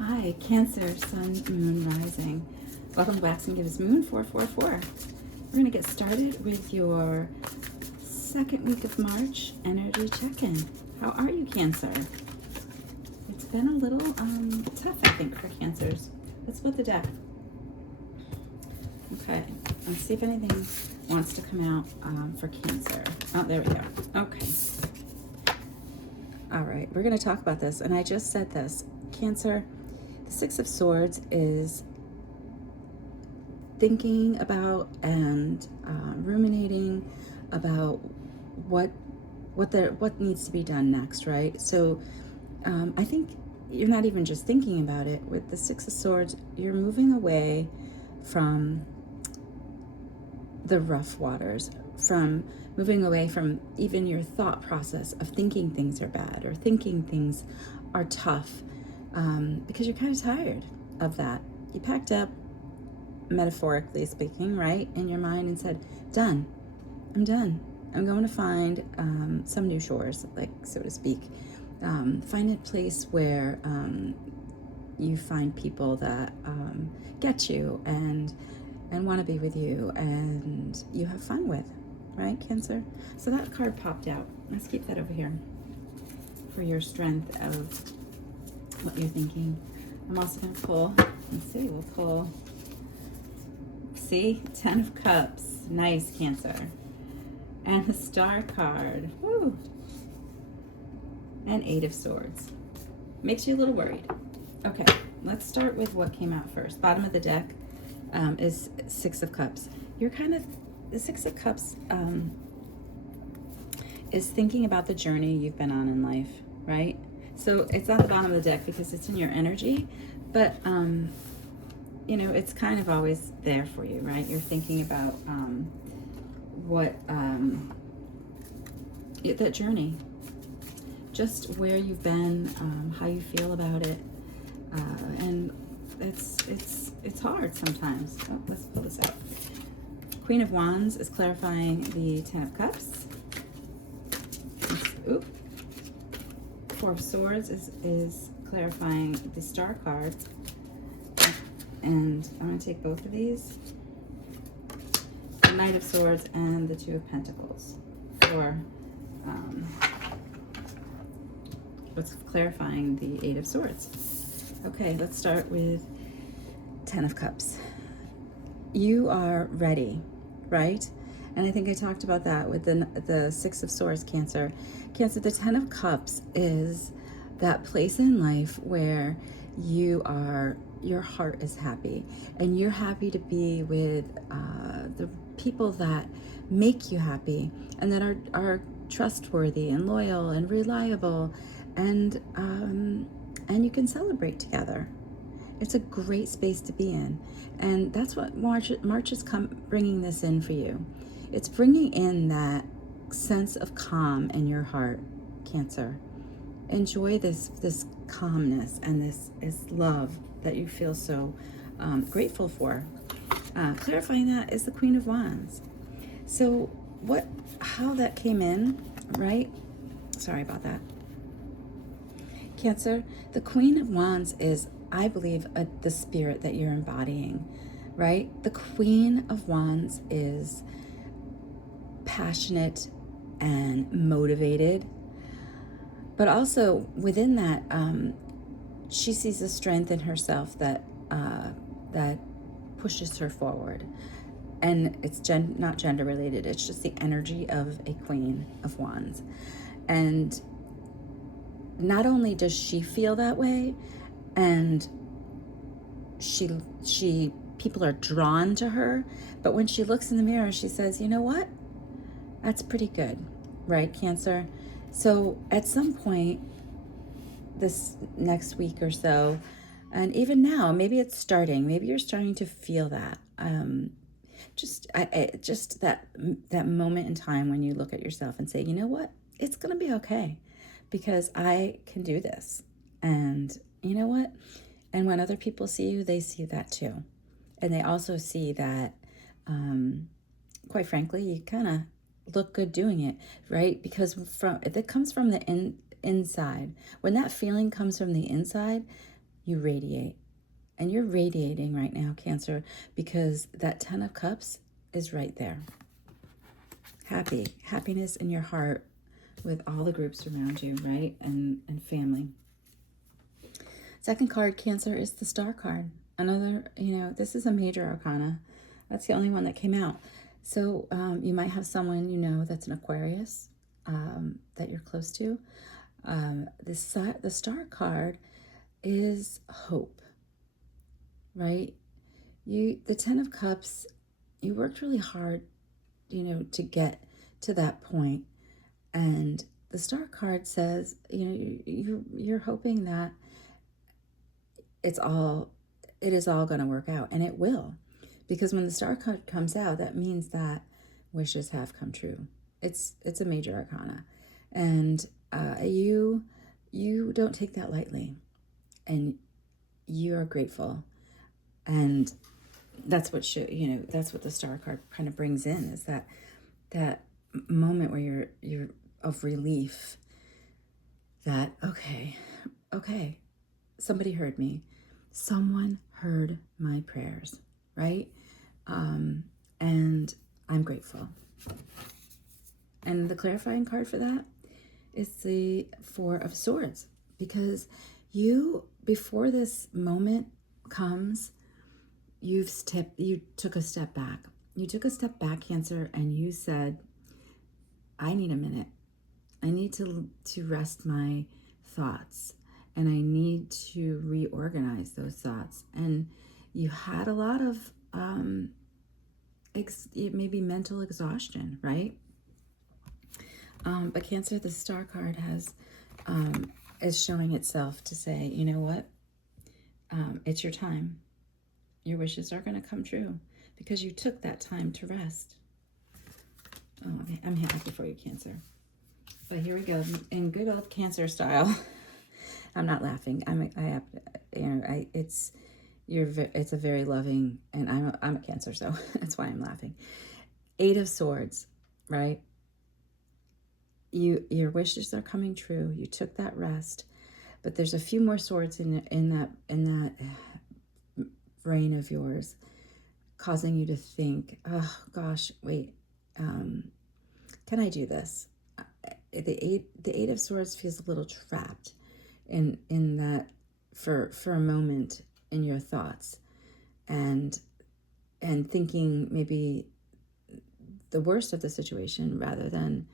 Hi, Cancer, Sun, Moon, Rising. Welcome to Wax and Gives Moon 444. We're going to get started with your second week of March energy check-in. How are you, Cancer? It's been a little tough, I think, for Cancers. Let's split the deck. Okay, let's see if anything wants to come out for Cancer. Oh, there we go. Okay. All right, we're going to talk about this, and I just said this. Cancer, the Six of Swords is thinking about and ruminating about what needs to be done next, right? So I think you're not even just thinking about it. With the Six of Swords, you're moving away from the rough waters, from moving away from even your thought process of thinking things are bad or thinking things are tough, because you're kind of tired of that. You packed up, metaphorically speaking, right, in your mind and said, done. I'm done. I'm going to find some new shores, like, so to speak. Find a place where you find people that get you and want to be with you and you have fun with, right, Cancer? So that card popped out. Let's keep that over here for your strength of what you're thinking. I'm also going to pull, let's see, we'll pull, see, 10 of Cups. Nice, Cancer. And the Star card. Woo. And 8 of Swords. Makes you a little worried. Okay, let's start with what came out first. Bottom of the deck is 6 of Cups. You're kind of, the 6 of Cups is thinking about the journey you've been on in life, right? So it's at the bottom of the deck because it's in your energy, but you know, it's kind of always there for you, right? You're thinking about that journey, just where you've been, how you feel about it, and it's hard sometimes. Oh, let's pull this out. Queen of Wands is clarifying the 10 of Cups. Oop. 4 of Swords is clarifying the Star card. And I'm going to take both of these. The Knight of Swords and the 2 of Pentacles. For what's clarifying the 8 of Swords. Okay, let's start with 10 of Cups. You are ready, right? And I think I talked about that with the 6 of Swords, Cancer. Cancer, the 10 of Cups is that place in life where you are, your heart is happy, and you're happy to be with the people that make you happy and that are trustworthy and loyal and reliable, and you can celebrate together. It's a great space to be in, and that's what March is bringing this in for you. It's bringing in that sense of calm in your heart, Cancer. Enjoy this calmness and this love that you feel so grateful for. Clarifying that is the Queen of Wands. So how that came in, right? Sorry about that. Cancer, the Queen of Wands is, I believe, the spirit that you're embodying, right? The Queen of Wands is passionate and motivated, but also within that, she sees a strength in herself that pushes her forward. And it's not gender related. It's just the energy of a Queen of Wands. And not only does she feel that way, and people are drawn to her, but when she looks in the mirror, she says, you know what? That's pretty good, right, Cancer? So at some point this next week or so, and even now, maybe it's starting, maybe you're starting to feel that, just that moment in time when you look at yourself and say, you know what, it's gonna be okay, because I can do this. And you know what, and when other people see you, they see that too, and they also see that quite frankly, you kind of look good doing it, right? Because it comes from the inside. When that feeling comes from the inside, you radiate. And you're radiating right now, Cancer, because that 10 of Cups is right there. Happiness in your heart with all the groups around you, right? And family. Second card, Cancer, is the Star card. Another, this is a major arcana. That's the only one that came out. So you might have someone that's an Aquarius that you're close to. The Star card is hope, right? The 10 of Cups, you worked really hard, to get to that point. And the Star card says, you're hoping that it is all going to work out, and it will. Because when the Star card comes out, that means that wishes have come true. It's a major arcana. And you don't take that lightly. And you are grateful. And that's what that's what the Star card kind of brings in, is that moment where you're of relief that, okay, somebody heard me. Someone heard my prayers, right? And I'm grateful. And the clarifying card for that is the Four of Swords, because before this moment comes, you took a step back. You took a step back, Cancer, and you said, I need a minute. I need to rest my thoughts, and I need to reorganize those thoughts. And you had a lot of maybe mental exhaustion, right? But Cancer, the Star card is showing itself to say, you know what? It's your time. Your wishes are going to come true because you took that time to rest. Oh, okay. I'm happy for you, Cancer. But here we go, in good old Cancer style. I'm not laughing. It's a very loving, and I'm a Cancer, so that's why I'm laughing. 8 of Swords, right? Your wishes are coming true. You took that rest, but there's a few more swords in that brain of yours, causing you to think, oh gosh, wait, can I do this? The eight of Swords feels a little trapped in that for a moment in your thoughts, and thinking maybe the worst of the situation rather than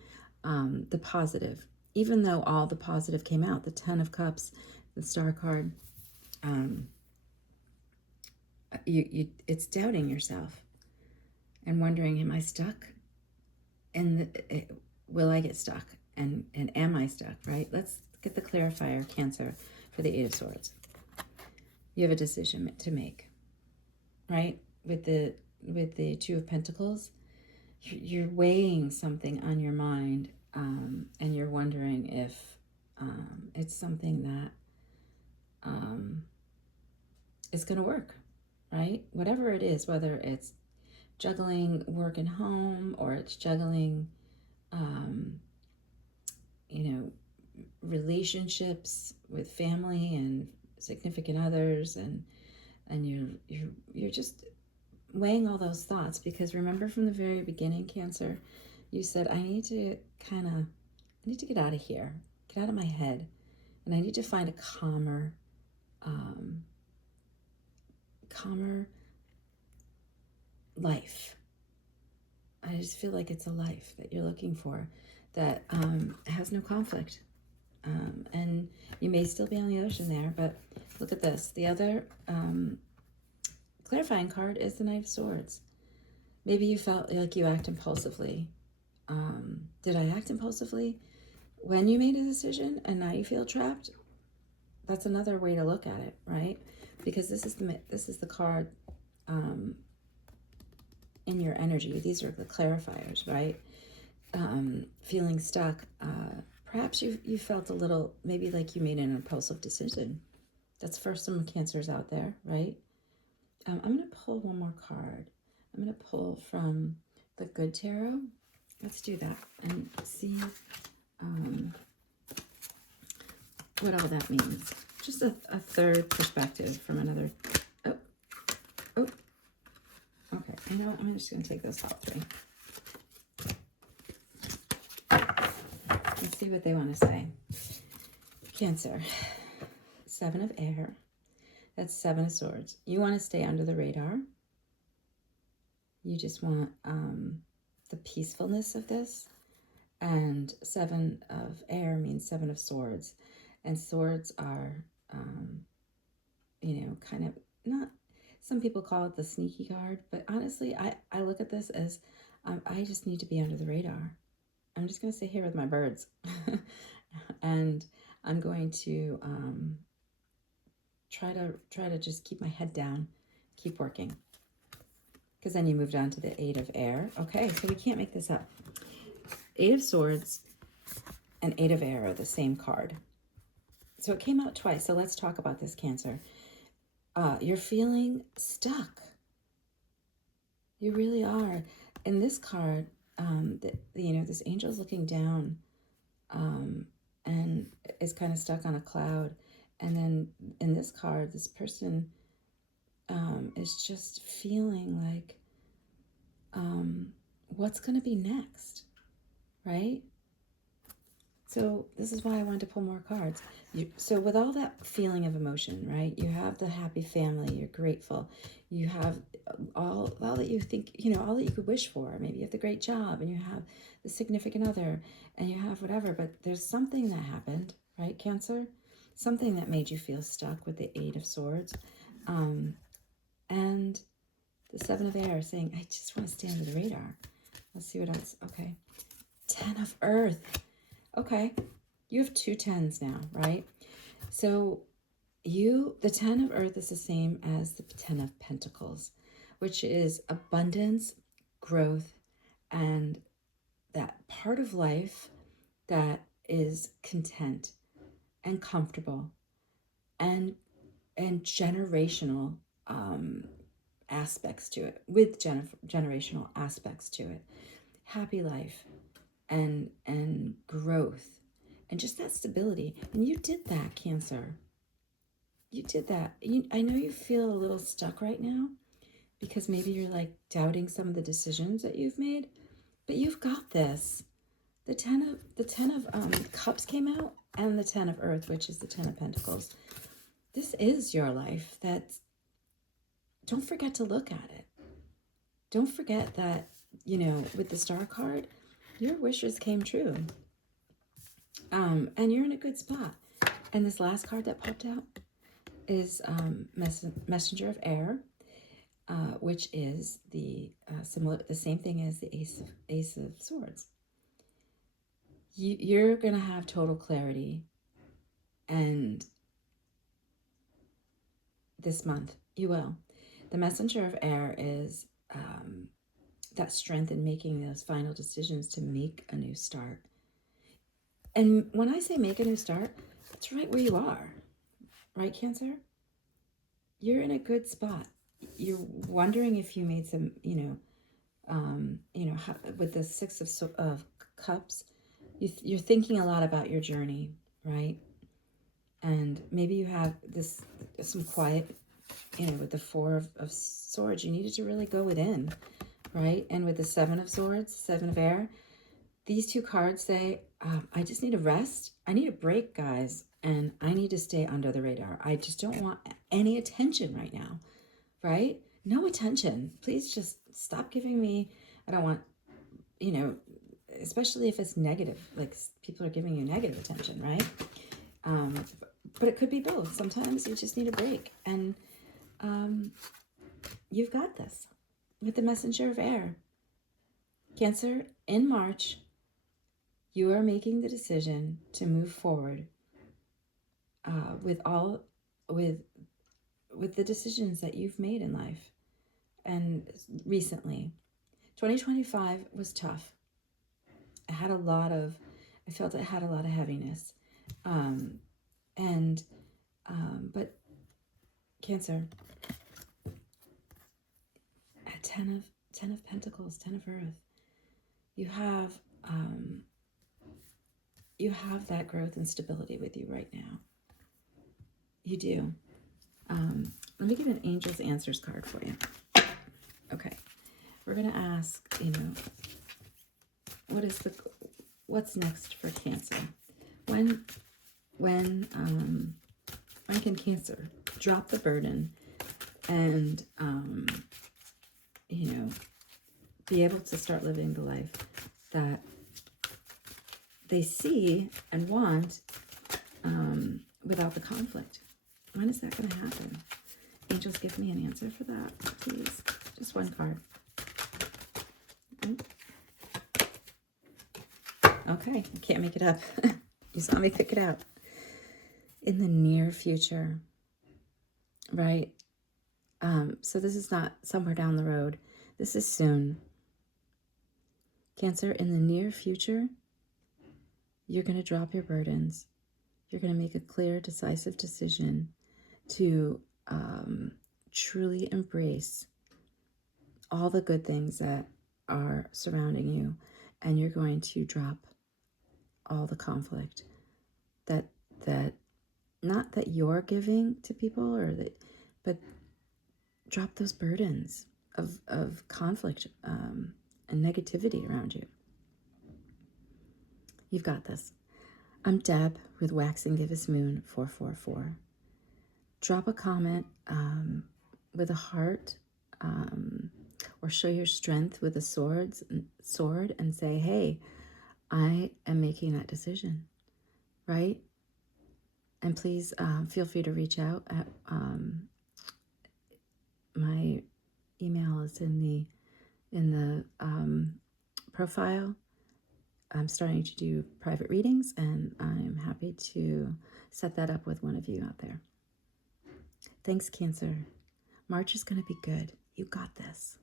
the positive. Even though all the positive came out, the 10 of Cups, the Star card, it's doubting yourself and wondering, am I stuck? And will I get stuck? And am I stuck, right? Let's get the clarifier, Cancer, for the 8 of Swords. You have a decision to make, right? With the 2 of Pentacles, you're weighing something on your mind, and you're wondering if it's something that is going to work, right? Whatever it is, whether it's juggling work and home, or it's juggling relationships with family and significant others, and you're just weighing all those thoughts, because remember from the very beginning, Cancer, you said, I need to get out of here, get out of my head, and I need to find a calmer life. I just feel like it's a life that you're looking for that has no conflict. And you may still be on the ocean there, but look at this. The other clarifying card is the Knight of Swords. Maybe you felt like you act impulsively. Did I act impulsively when you made a decision and now you feel trapped? That's another way to look at it, right? Because this is the card in your energy. These are the clarifiers, right? Feeling stuck. Perhaps you felt a little, maybe like you made an impulsive decision. That's for some Cancers out there, right? I'm going to pull one more card. I'm going to pull from the Good Tarot. Let's do that and see what all that means. just a third perspective from another. Oh, oh. Okay, you know what? I'm just going to take those top 3. Let's see what they want to say. Cancer, 7 of air. That's 7 of swords. You want to stay under the radar. You just want the peacefulness of this. And 7 of air means 7 of swords. And swords are, you know, kind of not, some people call it the sneaky card. But honestly, I look at this as I just need to be under the radar. I'm just going to sit here with my birds. And I'm going to try to just keep my head down, keep working. Because then you moved on to the 8 of air. Okay, so we can't make this up. 8 of swords and 8 of air are the same card. So it came out twice. So let's talk about this, Cancer. You're feeling stuck. You really are. In this card, you know, this angel's looking down and is kind of stuck on a cloud. And then in this card, this person is just feeling like, what's going to be next, right? So this is why I wanted to pull more cards. So with all that feeling of emotion, right? You have the happy family, you're grateful. You have all that you think, you know, all that you could wish for. Maybe you have the great job and you have the significant other and you have whatever, but there's something that happened, right, Cancer? Something that made you feel stuck with the 8 of swords. And the 7 of air saying, I just want to stay under the radar. Let's see what else. Okay. 10 of earth. Okay. You have 2 10s now, right? So the 10 of earth is the same as the 10 of pentacles, which is abundance, growth, and that part of life that is content and comfortable and generational aspects to it, with generational aspects to it. Happy life and growth and just that stability. And you did that, Cancer. You did that. I know you feel a little stuck right now because maybe you're like doubting some of the decisions that you've made, but you've got this. The 10 of cups came out, and the 10 of earth, which is the 10 of pentacles. This is your life. Don't forget to look at it. Don't forget that, you know, with the star card, your wishes came true. And you're in a good spot. And this last card that popped out is Messenger of Air, which is the same thing as the Ace of Swords. You're going to have total clarity, and this month you will. The Messenger of Air is that strength in making those final decisions to make a new start. And when I say make a new start, it's right where you are, right, Cancer? You're in a good spot. You're wondering if you made some, with the 6 of cups, you're thinking a lot about your journey, right? And maybe you have some quiet, with the 4 of swords, you needed to really go within, right? And with the 7 of swords, 7 of air, these 2 cards say, I just need a rest. I need a break, guys. And I need to stay under the radar. I just don't want any attention right now, right? No attention. Please just stop giving me, I don't want, especially if it's negative, like people are giving you negative attention, right? But it could be both. Sometimes you just need a break. And you've got this with the Messenger of Air. Cancer, in March, you are making the decision to move forward with the decisions that you've made in life. And recently, 2025 was tough. I felt it had a lot of heaviness. But Cancer, at 10 of Pentacles, 10 of Earth, you have that growth and stability with you right now. You do. Let me get an Angel's Answers card for you. Okay. We're going to ask, what's next for Cancer? When can Cancer drop the burden and, be able to start living the life that they see and want without the conflict? When is that going to happen? Angels, give me an answer for that, please. Just one card. Okay, I can't make it up. You saw me pick it out. In the near future, right? So this is not somewhere down the road. This is soon. Cancer, in the near future, you're going to drop your burdens. You're going to make a clear, decisive decision to truly embrace all the good things that are surrounding you, and you're going to drop all the conflict that not that you're giving to people, but drop those burdens of conflict and negativity around you. You've got this. I'm Deb with Waxing Gibbous Moon 444. Drop a comment with a heart, or show your strength with a sword and say, hey, I am making that decision, right? And please feel free to reach out. At my email is in the profile. I'm starting to do private readings, and I'm happy to set that up with one of you out there. Thanks, Cancer. March is going to be good. You got this.